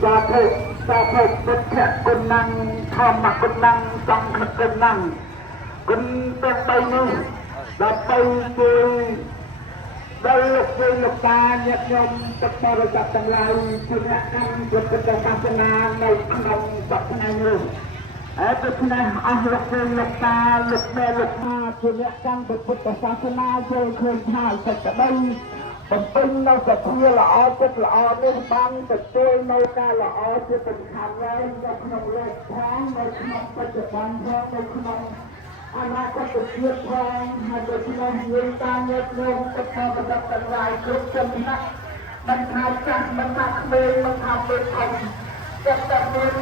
Sa putra kunang thama kunang sang kunang kun tembay ni dapat ke daluk lokanya yang terpaksa terlalu gunakan berkedekatanในក្នុងសព្វថ្ងៃនេះហើយដូច្នេះអស់លោកលោកមេលោកមាជាអ្នកកាន់ពុទ្ធសាសនាយល់ឃើញថាសេចក្តីបំពេញនៅសភាល្អចិត្តល្អនេះបានទទួលនៅការល្អជាសំខាន់ហើយនៅក្នុងលោកផងនៅក្នុងបច្ចុប្បន្នផងនៅក្នុងអនាគតជាតិផងហើយដូច្នេះយើងតាមយកនៅទឹកបដិបត្តិទាំងឡាយគ្រប់ចំណុចមិនថាចាស់មិនថាក្មេងមិនថាពេលធំចិត្តតែមាន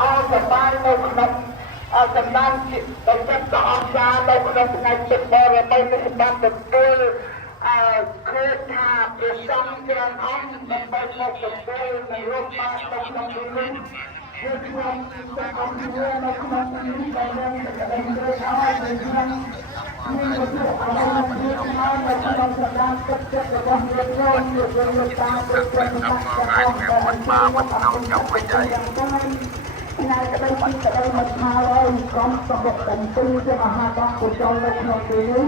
អស់សបាយនៅក្នុងសម្ដានដែលចិត្តដ៏អស្ចារ្យនៅក្នុងថ្ងៃចិត្តបរិបទនេះបានទទួលឃើញថាព្រះសង្ឃច្រើនអង្គដើម្បីមកទទួលនៅរូបបាននៅក្នុងទីនេះគឺខ្ញុំសូមអង្គនៅក្នុងទីនេះដែលយើងได้ឲ្យនៅក្នុងមានវត្ថុអរិយធម៌នៅក្នុងសក្តានុពលរបស់យើងយើងលោកតាព្រះប្រតិបត្តិរបស់ដែលបានមកអង្គចំវិញយ៉ាងទៅថ្ងៃក្តីពីក្តីមិនថាឡើយក្រុមសម្បុកទាំងពីរជាមហាបងកុសលនៅក្នុងទីនេះ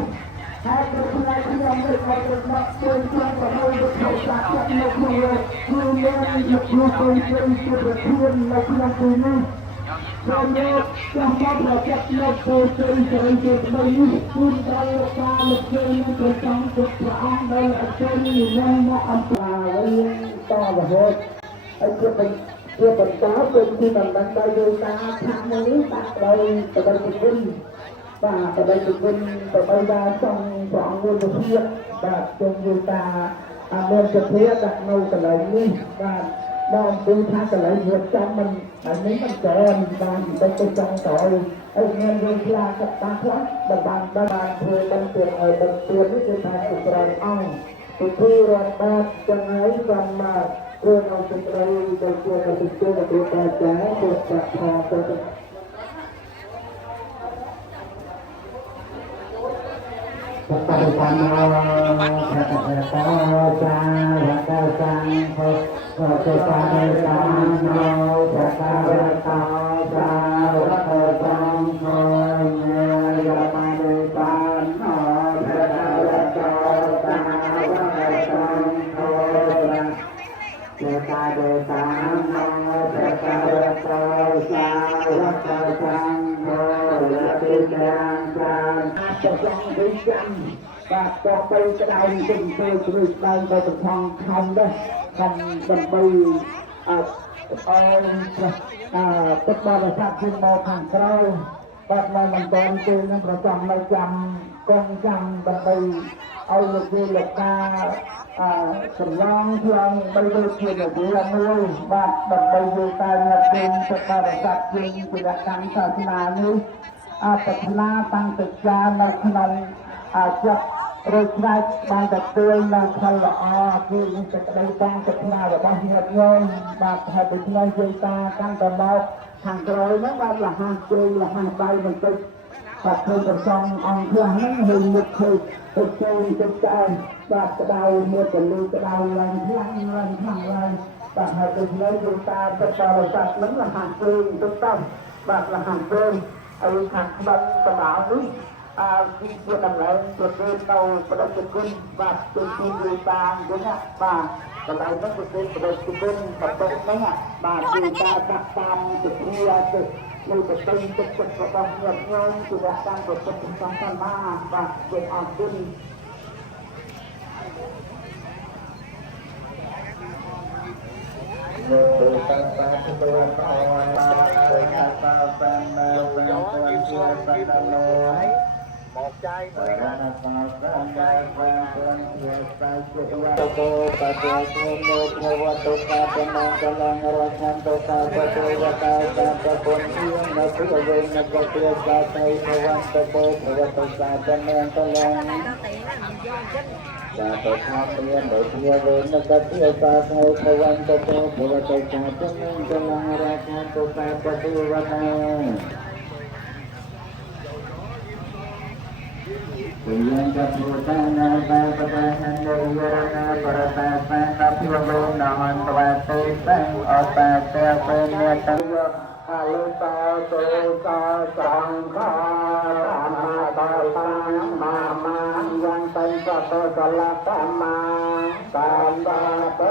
ហើយព្រោះថ្ងៃខ្ញុំได้មកទៅមកជួយជួយប្រមូលវិទ្យាសាស្ត្រនៅក្នុងលោកគឺមានយកគ្រូពេញជាប្រធាននៅក្នុងទីនេះខ្ញុំយកចំពោះប្រកាសនៅគោលជ័យជានេះគឺដល់លោកតាលោកជើងព្រះសង្ឃគ្រប់ព្រះអង្គដែលអញ្ជើញនិមន្តមកអំពាវតរហូតហើយជាបន្តเป็นที่តំណែងដោយយោតាខាងនេះដាក់ដោយបដិគុណបាទបដិគុណទៅដល់សង្ឃព្រះអង្គមួយទៀតបាទជុំយោតាមានសភាដាក់នៅកន្លែងនេះបាទដល់ពីថាកន្លែងរៀបចំមិនហើយនេះមិនច្រើនបានទៅចង់ទៅហើយមានរឿងខ្លះកតាខ្លះបានធ្វើបានទៀតឲ្យបានទៀតនេះគឺថាក្រមអង្គពីពីរដ្ឋបាលទាំងហើយបានមកព្រោះនៅសេចក្តីដែលជាកសិកម្មរបស់ព្រះចាស់ពុទ្ធផលទៅបតរតាមរភតរតោចាវតសាងភពតតាមតាមរភតរតោចាវតសាងភយបានបានភតរតោចាវតសាងភយតាเดตามโมเตตะระโตสาวกสังโฆยติยังจังอาจจะยังวิจังបាទក៏បីក្តៅជិះទៅជ្រុយស្ដើងទៅសំថងខំដែរខំដើម្បីទឹកបរិស័ទជិះមកខាងក្រៅបាទនៅមិនទាន់ពេលនឹងប្រចាំនៅចាំកងចាំដើម្បីឲ្យលោកគ្រូលោកតាសំឡងខ្លួនបីដូចជាវិញ្ញាណមួយបាទដើម្បីយល់តែអ្នកពេញទឹកបរិស័ទជាពលកម្មសាសនានេះប្រាថ្នាតាំងពីចានៅក្នុងចិត្តរួចស្រេចបានទទួលនៅផលល្អគឺមានសេចក្តីតាំងប្រាថ្នារបស់ញាតិញោមបាទហើយដូច្នេះយល់តាកាន់តែមកខាងក្រោយហ្នឹងបានលះជើងលះដៃបន្តិចបាទឃើញប្រសងអង្គខ្លះហ្នឹងហើយមុខឃើញទៅចូលចិត្តចែបាទក្តៅមួយកលូក្តៅឡើងខ្លាំងឡើងបាទហើយដូច្នេះយល់តាទឹកបរិស័ទហ្នឹងលះជើងទៅតាមបាទលះជើងឲ្យខាងក្បត់កណ្ដាលនេះជាកន្លែងប្រទេសទៅបដិគុណបាទទៅទីយល់តាអញ្ចឹងបាទកន្លែងហ្នឹងប្រទេសបដិគុណបន្ទប់ហ្នឹងបាទយល់តាដាក់តាមទៅព្រាទៅនៅប្រទេសទឹកចិត្តរបស់ញាតិញោមគឺដាក់តាមប្រទេសសាសនាបាទជាអរគុណលោកតាតាទៅដល់អរលោកតាតាបានបានជាសណ្ដានោមកចាយទៅណាស់មកចាយបានជាសាយជាវត្តទៅបច្ចុប្បន្ននៅក្នុងវត្តតាតំណាងកលងរកនទៅតាបច្ចុប្បន្នតាប្រពន្ធជានៅព្រោះវិញនៅប្រទេសសាសនាវត្តទៅវត្តតាតំណាងកលងបាទទៅខាងមានដោយគ្នាវិញនៅប្រទេសសាសនាវត្តទៅវត្តតាតំណាងកលងរកនទៅតាបច្ចុប្បន្ន Yang keputusan pertahanan negara pertahanan tapi belum nahan pertahanan otak terpenuh kalau tahu sangka tang mama yang satu salah sama tambah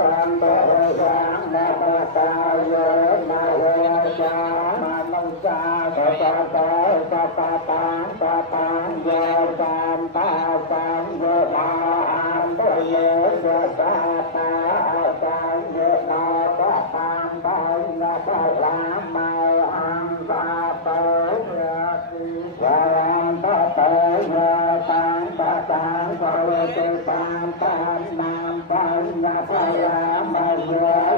yang kaya manusia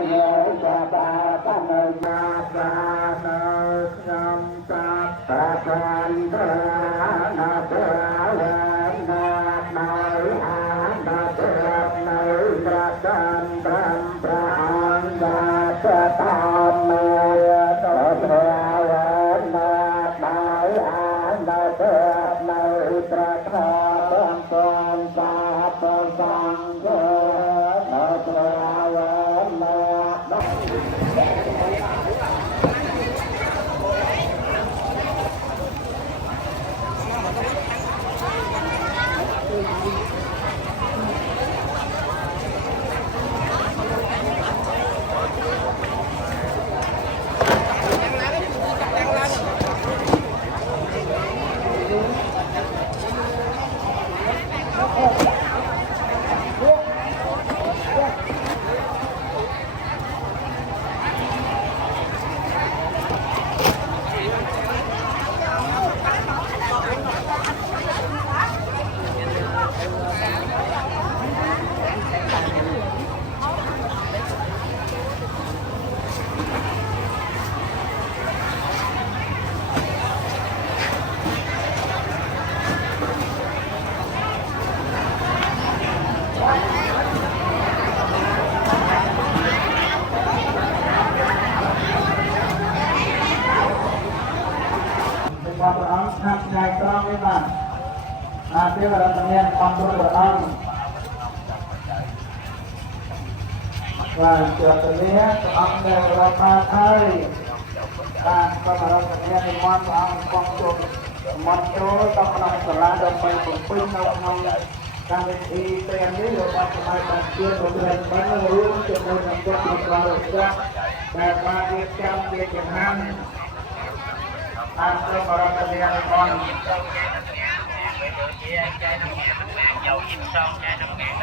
Nanti orang teman kontrol berang, dan jadinya ambil berapa hari, dan orang teman semua orang kontrol, kontrol tak pernah salah dan pun kami di TNI lepas kemarin dia berbulan mana urus untuk membuat keluarga dan bagi kami dengan antara orang teman kon. Chai 5.000 bạn dầu chim son chai 5.000